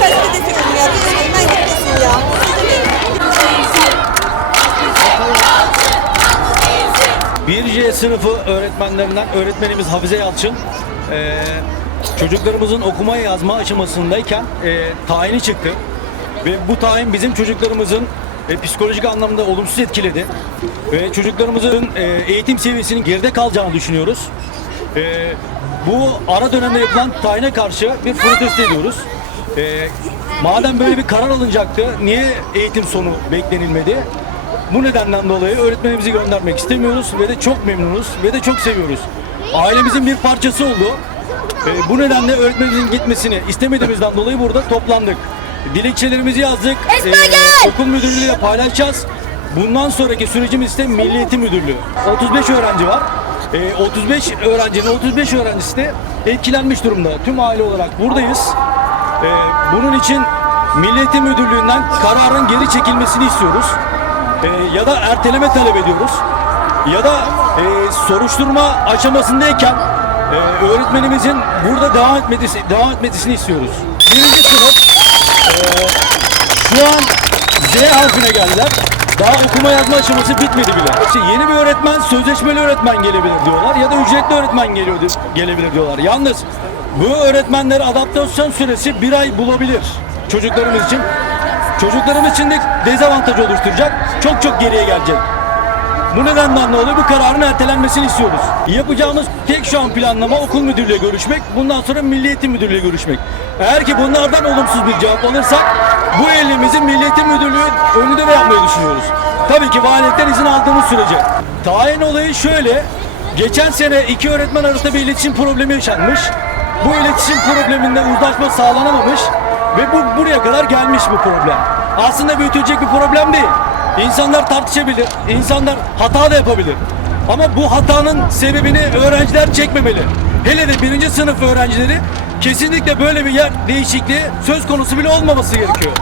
felsefe destekledim ya. Bir öğretmen gitmesin ya. Bir C sınıfı öğretmenlerinden öğretmenimiz Hafize Yalçın eee, çocuklarımızın okuma yazma aşamasındayken eee, tayini çıktı. Ve bu tayin bizim çocuklarımızın e, psikolojik anlamda olumsuz etkiledi. Ve çocuklarımızın e, eğitim seviyesinin geride kalacağını düşünüyoruz. E, bu ara dönemde yapılan tayine karşı bir protesto ediyoruz. E, madem böyle bir karar alınacaktı, niye eğitim sonu beklenilmedi? Bu nedenden dolayı öğretmenimizi göndermek istemiyoruz ve de çok memnunuz ve de çok seviyoruz. Ailemizin bir parçası oldu. E, bu nedenle öğretmenimizin gitmesini istemediğimizden dolayı burada toplandık. Dilekçelerimizi yazdık. Gel! Okul müdürlüğüyle paylaşacağız. Bundan sonraki sürecimiz de Milli Eğitim Müdürlüğü. 35 öğrenci var. E, 35 öğrencinin 35 öğrencisi de etkilenmiş durumda. Tüm aile olarak buradayız. E, bunun için Milli Eğitim Müdürlüğü'nden kararın geri çekilmesini istiyoruz. E, ya da erteleme talep ediyoruz. Ya da e, soruşturma aşamasındayken e, öğretmenimizin burada devam etmesi, devam etmesini istiyoruz. Birinci sınıf e, şu an Z harfine geldiler. Daha okuma yazma aşaması bitmedi bile. İşte yeni bir öğretmen, sözleşmeli öğretmen gelebilir diyorlar ya da ücretli öğretmen geliyor, gelebilir diyorlar. Yalnız bu öğretmenlere adaptasyon süresi bir ay bulabilir çocuklarımız için. Çocuklarımız için de dezavantaj oluşturacak. Çok çok geriye gelecek. Bu nedenden dolayı bu kararın ertelenmesini istiyoruz. Yapacağımız tek şu an planlama okul müdürlüğüyle görüşmek. Bundan sonra Milli Eğitim Müdürlüğü'yle görüşmek. Eğer ki bunlardan olumsuz bir cevap alırsak bu elimizi Milli Eğitim Müdürlüğü önünde de yapmayı düşünüyoruz. Tabii ki valilikten izin aldığımız sürece. Tayin olayı şöyle. Geçen sene iki öğretmen arasında bir iletişim problemi yaşanmış. Bu iletişim probleminde uzlaşma sağlanamamış ve bu buraya kadar gelmiş bu problem. Aslında büyütecek bir problem değil. İnsanlar tartışabilir, insanlar hata da yapabilir. Ama bu hatanın sebebini öğrenciler çekmemeli. Hele de birinci sınıf öğrencileri kesinlikle böyle bir yer değişikliği söz konusu bile olmaması gerekiyor.